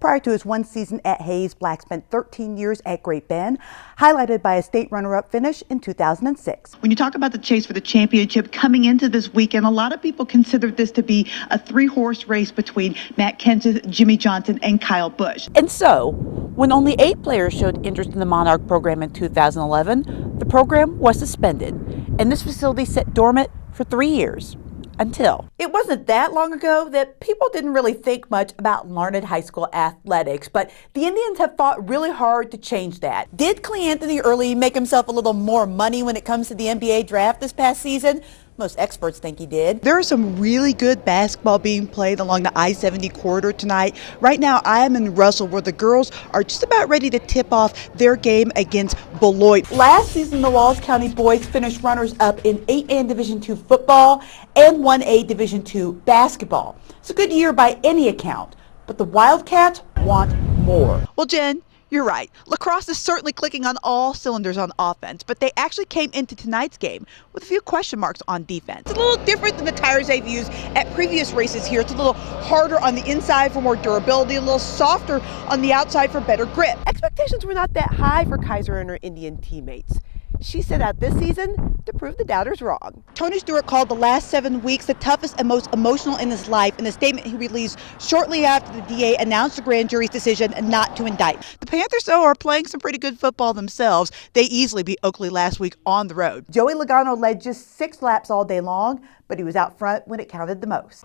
Prior to his one season at Hayes, Black spent 13 years at Great Bend, highlighted by a state runner-up finish in 2006. When you talk about the chase for the championship coming into this weekend, a lot of people considered this to be a three-horse race between Matt Kenseth, Jimmie Johnson, and Kyle Busch. And so, when only 8 players showed interest in the Monarch program in 2011, the program was suspended, and this facility sat dormant for 3 years. Until it wasn't that long ago that people didn't really think much about Larned High School athletics, but the Indians have fought really hard to change that. Did Cleanthony Early make himself a little more money when it comes to the NBA draft this past season? Most experts think he did. There is some really good basketball being played along the I-70 corridor tonight. Right now, I am in Russell, where the girls are just about ready to tip off their game against Beloit. Last season, the Walls County boys finished runners-up in 8A Division II football and 1A Division II basketball. It's a good year by any account, but the Wildcats want more. Well, Jen, you're right. Lacrosse is certainly clicking on all cylinders on offense, but they actually came into tonight's game with a few question marks on defense. It's a little different than the tires they've used at previous races here. It's a little harder on the inside for more durability, a little softer on the outside for better grip. Expectations were not that high for Kaiser and her Indian teammates. She set out this season to prove the doubters wrong. Tony Stewart called the last 7 weeks the toughest and most emotional in his life in a statement he released shortly after the DA announced the grand jury's decision not to indict. The Panthers, though, are playing some pretty good football themselves. They easily beat Oakley last week on the road. Joey Logano led just 6 laps all day long, but he was out front when it counted the most.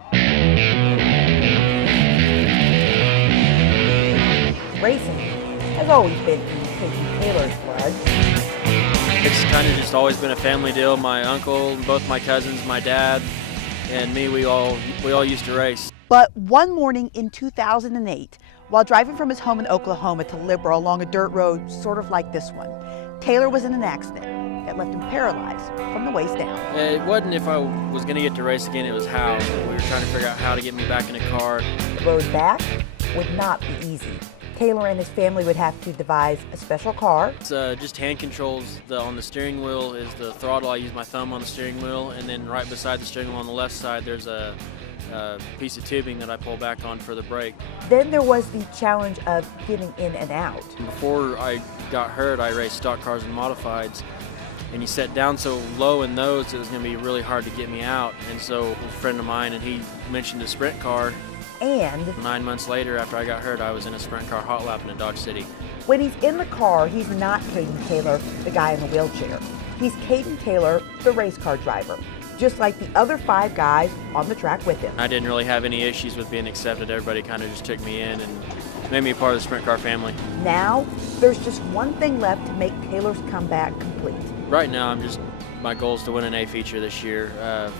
Racing has always been in Casey Taylor's blood. It's kind of just always been a family deal. My uncle, both my cousins, my dad, and me, we all used to race. But one morning in 2008, while driving from his home in Oklahoma to Liberal along a dirt road sort of like this one, Taylor was in an accident that left him paralyzed from the waist down. It wasn't if I was going to get to race again, it was how. We were trying to figure out how to get me back in the car. The road back would not be easy. Taylor and his family would have to devise a special car. It's just hand controls. On the steering wheel is the throttle. I use my thumb on the steering wheel, and then right beside the steering wheel on the left side there's a piece of tubing that I pull back on for the brake. Then there was the challenge of getting in and out. Before I got hurt, I raced stock cars and modifieds, and you set down so low in those it was going to be really hard to get me out. And so a friend of mine, and he mentioned a sprint car. And 9 months later, after I got hurt, I was in a sprint car hot lapping in Dodge City. When he's in the car, he's not Caden Taylor, the guy in the wheelchair. He's Caden Taylor, the race car driver, just like the other 5 guys on the track with him. I didn't really have any issues with being accepted. Everybody kind of just took me in and made me a part of the sprint car family. Now, there's just one thing left to make Taylor's comeback complete. Right now, my goal is to win an A feature this year.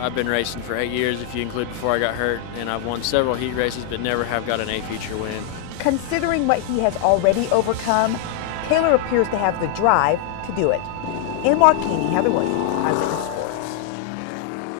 I've been racing for 8 years, if you include before I got hurt, and I've won several heat races, but never have got an A feature win. Considering what he has already overcome, Taylor appears to have the drive to do it. In Waukene, Heather Williams, Eyewitness.